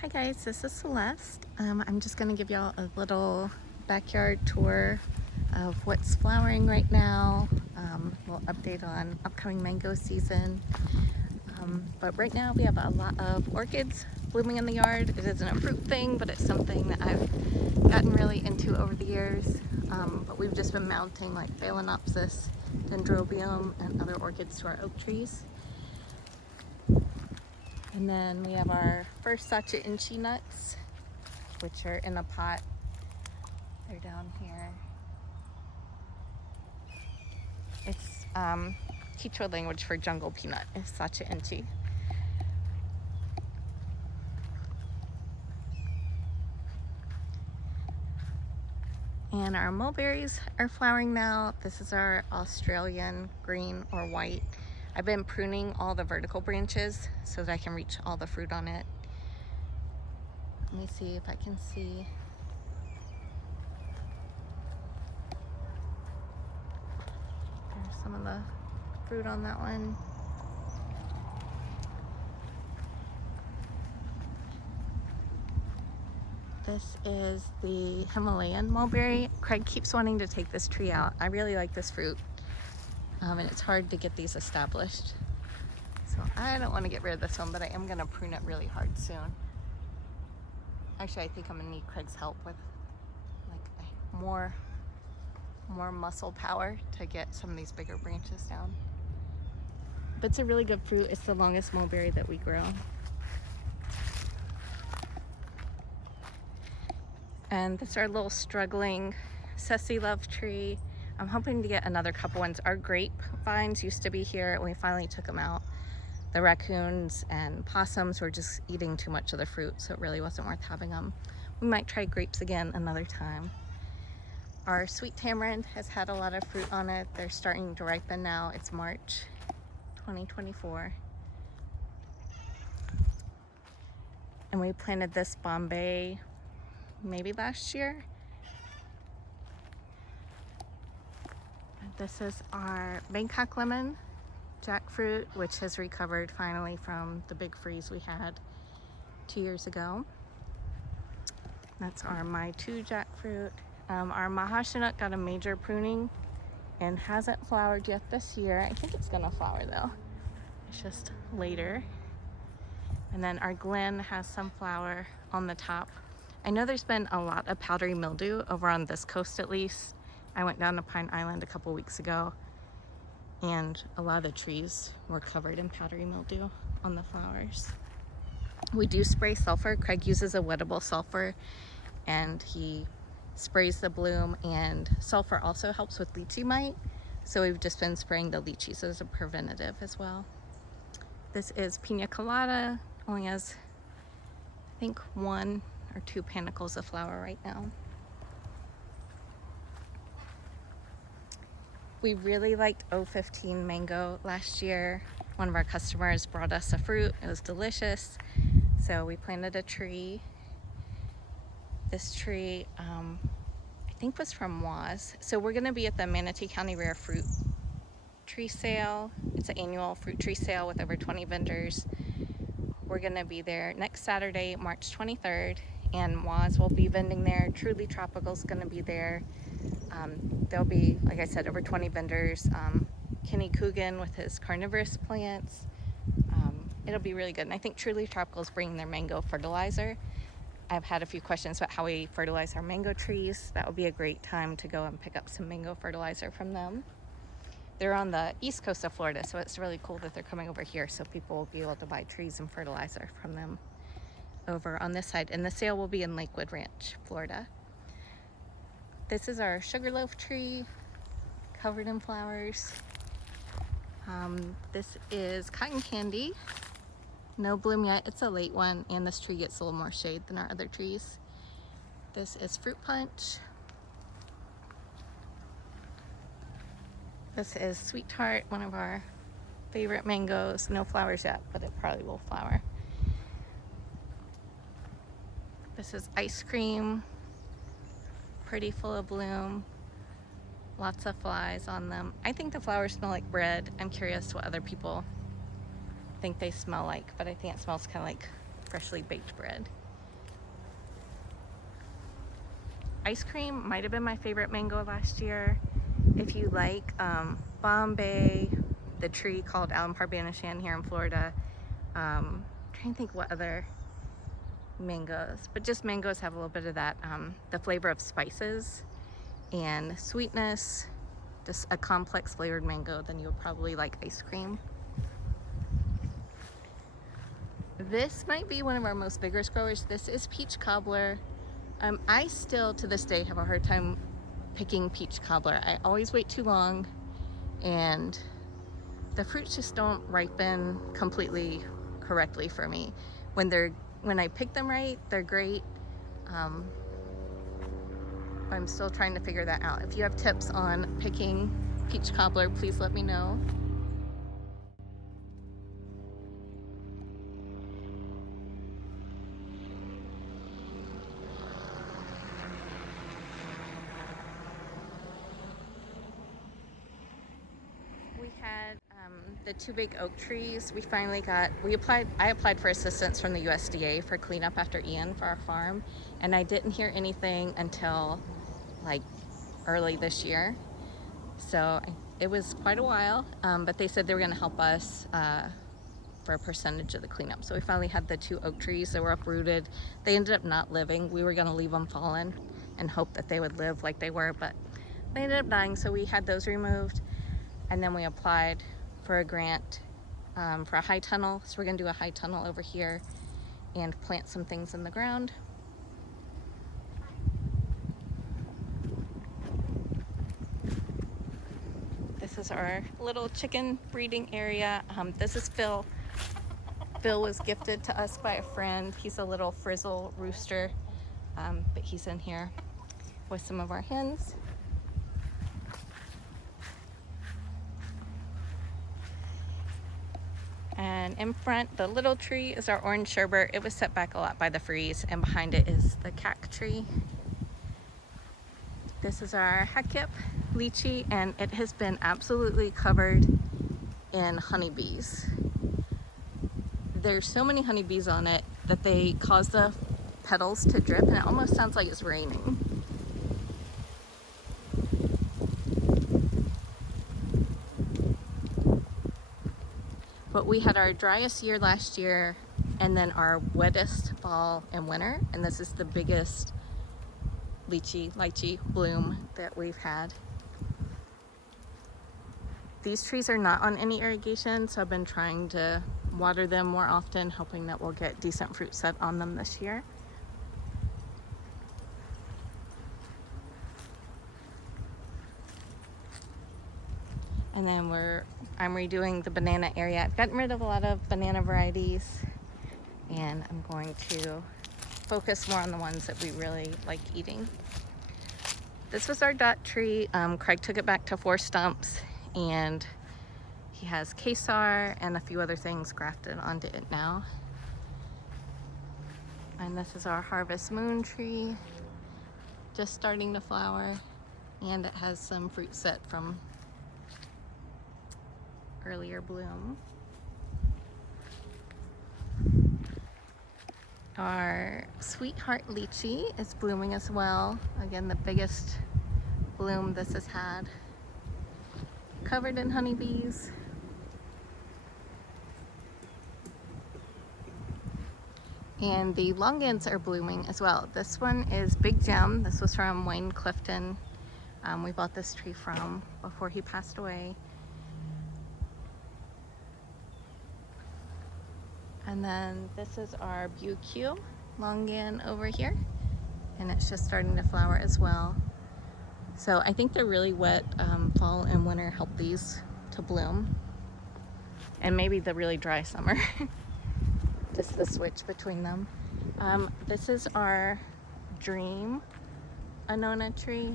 Hi guys, this is Celeste. I'm just going to give y'all a little backyard tour of what's flowering right now. We'll update on upcoming mango season. But right now we have a lot of orchids blooming in the yard. It isn't a fruit thing, but it's something that I've gotten really into over the years. But we've just been mounting like Phalaenopsis, Dendrobium, and other orchids to our oak trees. And then we have our first Sacha Inchi nuts, which are in a pot. They're down here. It's Quechua language for jungle peanut is Sacha Inchi. And our mulberries are flowering now. This is our Australian green or white. I've been pruning all the vertical branches so that I can reach all the fruit on it. Let me see if I can see. There's some of the fruit on that one. This is the Himalayan mulberry. Craig keeps wanting to take this tree out. I really like this fruit. And it's hard to get these established. So I don't want to get rid of this one, but I am going to prune it really hard soon. Actually, I think I'm going to need Craig's help with like more muscle power to get some of these bigger branches down. But it's a really good fruit. It's the longest mulberry that we grow. And this is our little struggling Sussy Love tree. I'm hoping to get another couple ones. Our grape vines used to be here and we finally took them out. The raccoons and possums were just eating too much of the fruit, so it really wasn't worth having them. We might try grapes again another time. Our sweet tamarind has had a lot of fruit on it. They're starting to ripen now. It's March 2024. And we planted this Bombay maybe last year. This is our Bangkok lemon jackfruit, which has recovered finally from the big freeze we had 2 years ago. That's our My 2 jackfruit. Our Mahashanut got a major pruning and hasn't flowered yet this year. I think it's gonna flower though. It's just later. And then our Glen has some flower on the top. I know there's been a lot of powdery mildew over on this coast at least. I went down to Pine Island a couple weeks ago and a lot of the trees were covered in powdery mildew on the flowers. We do spray sulfur. Craig uses a wettable sulfur and he sprays the bloom, and sulfur also helps with lychee mite. So we've just been spraying the lychees as a preventative as well. This is Pina Colada. Only has, I think, 1 or 2 panicles of flower right now. We really liked 015 mango last year. One of our customers brought us a fruit. It was delicious. So we planted a tree. This tree, I think was from Waz. So we're gonna be at the Manatee County Rare Fruit Tree Sale. It's an annual fruit tree sale with over 20 vendors. We're gonna be there next Saturday, March 23rd, and Waz will be vending there. Truly Tropical is gonna be there. There'll be, like I said, over 20 vendors. Kenny Coogan with his carnivorous plants. It'll be really good. And I think Truly Tropical is bringing their mango fertilizer. I've had a few questions about how we fertilize our mango trees. That would be a great time to go and pick up some mango fertilizer from them. They're on the east coast of Florida, so it's really cool that they're coming over here so people will be able to buy trees and fertilizer from them over on this side. And the sale will be in Lakewood Ranch, Florida. This is our sugarloaf tree, covered in flowers. This is cotton candy. No bloom yet, it's a late one, and this tree gets a little more shade than our other trees. This is fruit punch. This is sweetheart, one of our favorite mangoes. No flowers yet, but it probably will flower. This is ice cream. Pretty full of bloom, lots of flies on them. I think the flowers smell like bread. I'm curious what other people think they smell like, but I think it smells kind of like freshly baked bread. Ice cream might have been my favorite mango last year. If you like Bombay, the tree called Allen Parbanishan here in Florida. Trying to think what other mangoes, but just mangoes have a little bit of that, the flavor of spices and sweetness, just a complex flavored mango, then you'll probably like ice cream. This might be one of our most vigorous growers. This is peach cobbler. I still to this day have a hard time picking peach cobbler. I always wait too long and the fruits just don't ripen completely correctly for me. When I pick them right, they're great. I'm still trying to figure that out. If you have tips on picking peach cobbler, please let me know. We had the 2 big oak trees. I applied for assistance from the USDA for cleanup after Ian for our farm, and I didn't hear anything until like early this year. So it was quite a while, but they said they were going to help us for a percentage of the cleanup. So we finally had the 2 oak trees that were uprooted. They ended up not living. We were going to leave them fallen and hope that they would live like they were, but they ended up dying. So we had those removed, and then we applied for a grant for a high tunnel. So we're going to do a high tunnel over here and plant some things in the ground. This is our little chicken breeding area. This is Phil. Phil was gifted to us by a friend. He's a little frizzle rooster, but he's in here with some of our hens. And in front, the little tree is our orange sherbet. It was set back a lot by the freeze, and behind it is the cac tree. This is our hakip lychee, and it has been absolutely covered in honeybees. There's so many honeybees on it that they cause the petals to drip, and it almost sounds like it's raining. But we had our driest year last year and then our wettest fall and winter, and this is the biggest lychee bloom that we've had. These trees are not on any irrigation, so I've been trying to water them more often, hoping that we'll get decent fruit set on them this year. And then I'm redoing the banana area. I've gotten rid of a lot of banana varieties, and I'm going to focus more on the ones that we really like eating. This was our dot tree. Craig took it back to 4 stumps, and he has quesar and a few other things grafted onto it now. And this is our harvest moon tree, just starting to flower, and it has some fruit set from earlier bloom. Our sweetheart lychee is blooming as well. Again, the biggest bloom this has had. Covered in honeybees. And the longans are blooming as well. This one is Big Gem. This was from Wayne Clifton. We bought this tree from before he passed away. And then this is our BQ longan over here, and it's just starting to flower as well. So I think the really wet fall and winter help these to bloom, and maybe the really dry summer. Just the switch between them. This is our dream annona tree,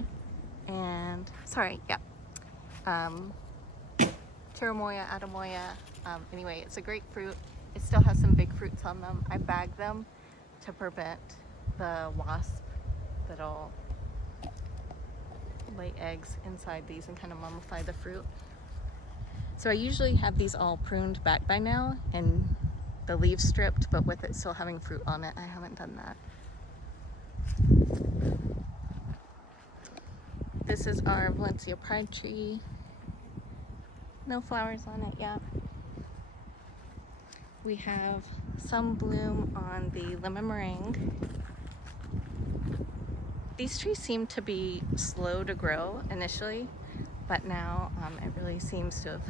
and Chirimoya, Atamoya. Anyway, it's a great fruit. It still has some big fruits on them. I bag them to prevent the wasp that'll lay eggs inside these and kind of mummify the fruit. So I usually have these all pruned back by now and the leaves stripped, but with it still having fruit on it, I haven't done that. This is our Valencia Pride tree. No flowers on it yet. We have some bloom on the lemon meringue. These trees seem to be slow to grow initially, but now it really seems to have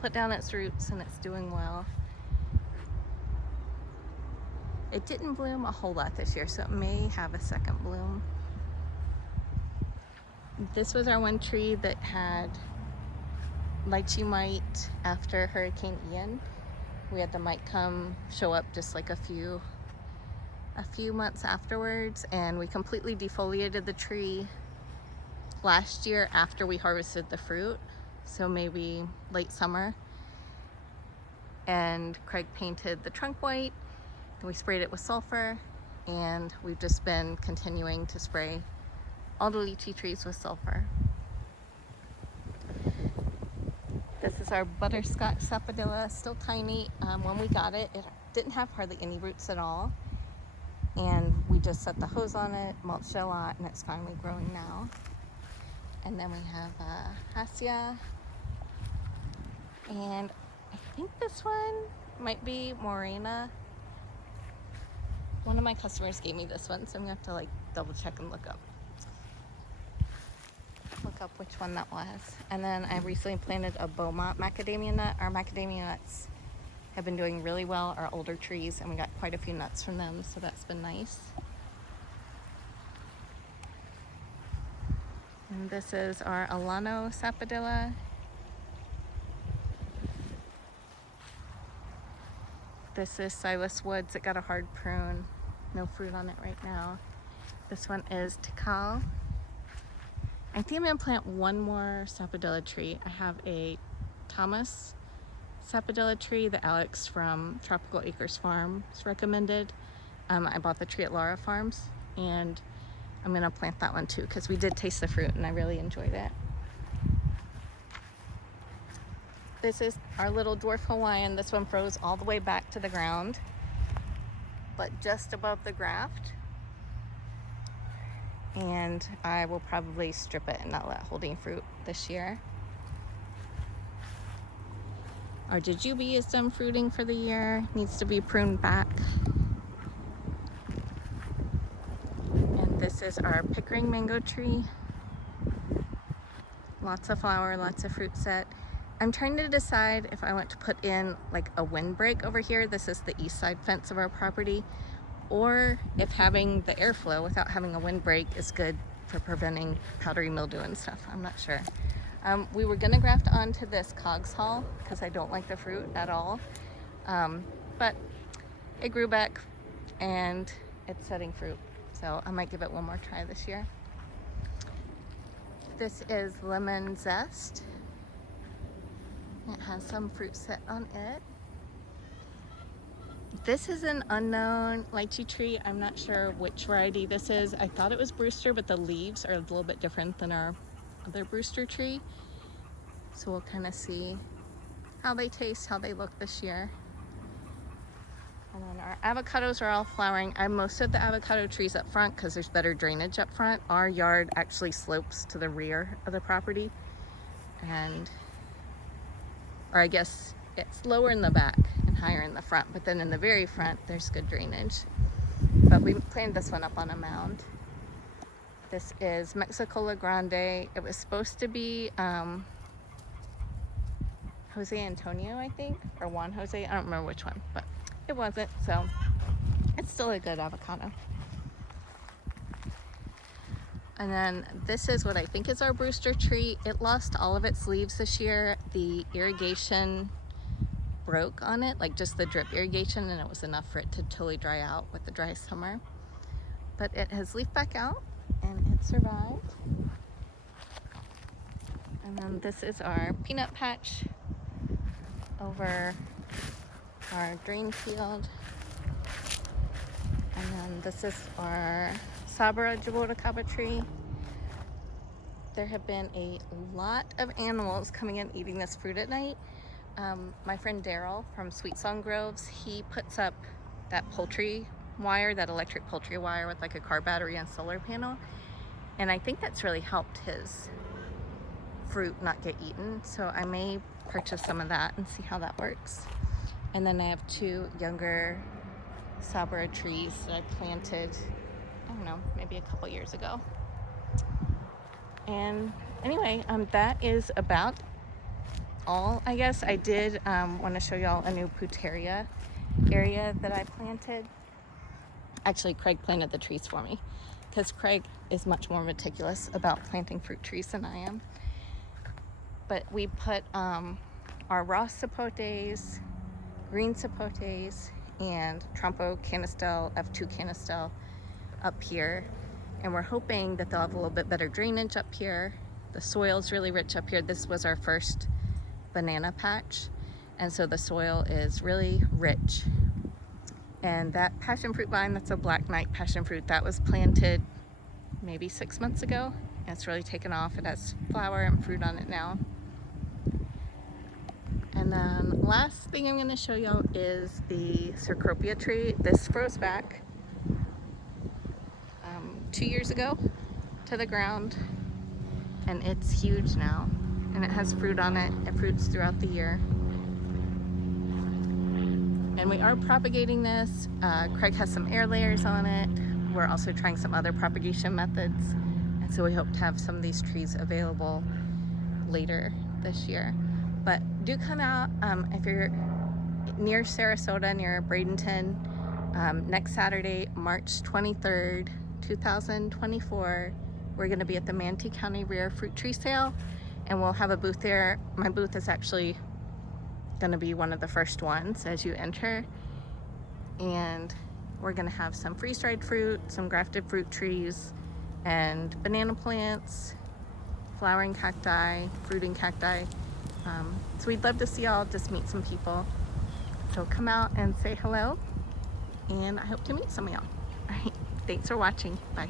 put down its roots and it's doing well. It didn't bloom a whole lot this year, so it may have a second bloom. This was our one tree that had lychee mite after Hurricane Ian. We had the mite show up just like a few months afterwards, and we completely defoliated the tree last year after we harvested the fruit, so maybe late summer. And Craig painted the trunk white, and we sprayed it with sulfur, and we've just been continuing to spray all the lychee trees with sulfur. This is our butterscotch sapodilla, still tiny. When we got it, it didn't have hardly any roots at all. And we just set the hose on it, mulched it a lot, and it's finally growing now. And then we have Hassia. And I think this one might be Morena. One of my customers gave me this one, so I'm gonna have to like double check and look up which one that was. And then I recently planted a Beaumont macadamia nut. Our macadamia nuts have been doing really well, our older trees, and we got quite a few nuts from them, so that's been nice. And this is our Alano sapodilla. This is Silas Woods. It got a hard prune. No fruit on it right now. This one is Tikal. I think I'm gonna plant one more sapodilla tree. I have a Thomas sapodilla tree that Alex from Tropical Acres Farms recommended. I bought the tree at Laura Farms, and I'm gonna plant that one too because we did taste the fruit and I really enjoyed it. This is our little dwarf Hawaiian. This one froze all the way back to the ground, but just above the graft. And I will probably strip it and not let holding fruit this year. Our jujube is done fruiting for the year, needs to be pruned back. And this is our Pickering mango tree. Lots of flower, lots of fruit set. I'm trying to decide if I want to put in like a windbreak over here. This is the east side fence of our property. Or if having the airflow without having a windbreak is good for preventing powdery mildew and stuff. I'm not sure. We were gonna graft onto this cogs hall because I don't like the fruit at all. But it grew back and it's setting fruit. So I might give it one more try this year. This is lemon zest. It has some fruit set on it. This is an unknown lychee tree. I'm not sure which variety this is. I thought it was Brewster, but the leaves are a little bit different than our other Brewster tree. So we'll kind of see how they taste, how they look this year. And then our avocados are all flowering. I have most of the avocado trees up front because there's better drainage up front. Our yard actually slopes to the rear of the property. Or I guess it's lower in the back and higher in the front, but then in the very front there's good drainage. But we planted this one up on a mound. This is Mexicola Grande. It was supposed to be Jose Antonio, I think, or Juan Jose. I don't remember which one, but it wasn't, so it's still a good avocado. And then this is what I think is our Brewster tree. It lost all of its leaves this year. The irrigation broke on it, like just the drip irrigation, and it was enough for it to totally dry out with the dry summer. But it has leafed back out and it survived. And then this is our peanut patch over our drain field. And then this is our Sabra jaboticaba tree. There have been a lot of animals coming in eating this fruit at night. My friend Daryl from Sweet Song Groves, he puts up that poultry wire, that electric poultry wire with like a car battery and solar panel. And I think that's really helped his fruit not get eaten. So I may purchase some of that and see how that works. And then I have 2 younger sabra trees that I planted, I don't know, maybe a couple years ago. And anyway, that is about all, I guess. I did want to show y'all a new puteria area that I planted. Actually, Craig planted the trees for me because Craig is much more meticulous about planting fruit trees than I am. But we put our raw sapotes, green sapotes, and trompo canistel, F2 canistel up here. And we're hoping that they'll have a little bit better drainage up here. The soil's really rich up here. This was our first banana patch, and so the soil is really rich. And that passion fruit vine, that's a black knight passion fruit, that was planted maybe 6 months ago, and it's really taken off. It has flower and fruit on it now. And then last thing I'm going to show y'all is the Cecropia tree. This froze back 2 years ago to the ground, and it's huge now, and it has fruit on it. It fruits throughout the year. And we are propagating this. Craig has some air layers on it. We're also trying some other propagation methods, and so we hope to have some of these trees available later this year. But do come out if you're near Sarasota, near Bradenton, next Saturday, March 23rd, 2024. We're going to be at the Manatee County Rare Fruit Tree Sale, and we'll have a booth there. My booth is actually going to be one of the first ones as you enter, and we're going to have some freeze-dried fruit, some grafted fruit trees, and banana plants, flowering cacti, fruiting cacti. So we'd love to see y'all, just meet some people. So come out and say hello, and I hope to meet some of y'all. All right, thanks for watching. Bye.